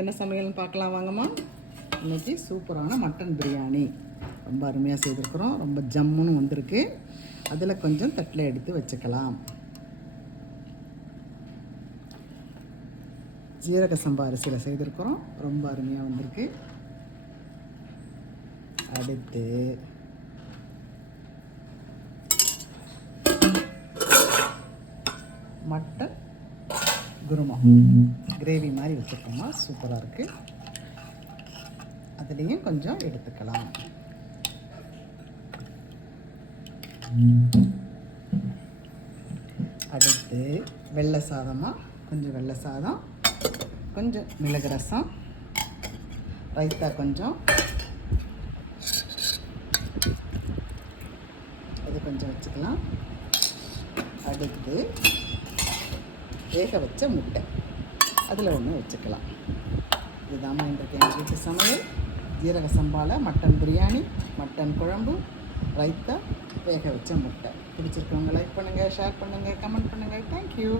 என்ன சமையல்னு பார்க்கலாம் வாங்கம்மா. இன்றைக்கி சூப்பரான மட்டன் பிரியாணி ரொம்ப அருமையாக செய்திருக்கிறோம். ரொம்ப ஜம்முன்னு வந்திருக்கு. அதில் கொஞ்சம் தட்டில் எடுத்து வச்சுக்கலாம். ஜீரக சம்பா அரிசியில் செய்திருக்கிறோம். ரொம்ப அருமையாக வந்திருக்கு. அடுத்து மட்டன் குருமா கிரேவி மாதிரி வச்சுருக்கோமா, சூப்பராக இருக்குது. அதுலேயும் கொஞ்சம் எடுத்துக்கலாம். அடுத்து வெள்ளை சாதமாக கொஞ்சம் வெள்ளை சாதம், கொஞ்சம் மிளகு ரசம், ரைத்தா கொஞ்சம், அது கொஞ்சம் வச்சுக்கலாம். அடுத்து வேக வச்ச முட்டை அதில் ஒன்று வச்சுக்கலாம். இதுதான் இன்றைக்கு எங்கள் வீட்டு சமையல். ஜீரக சம்பாவில் மட்டன் பிரியாணி, மட்டன் குழம்பு, ரைத்தா, வேக வச்ச முட்டை. பிடிச்சிருக்கவங்க லைக் பண்ணுங்கள், ஷேர் பண்ணுங்கள், கமெண்ட் பண்ணுங்கள். தேங்க்யூ.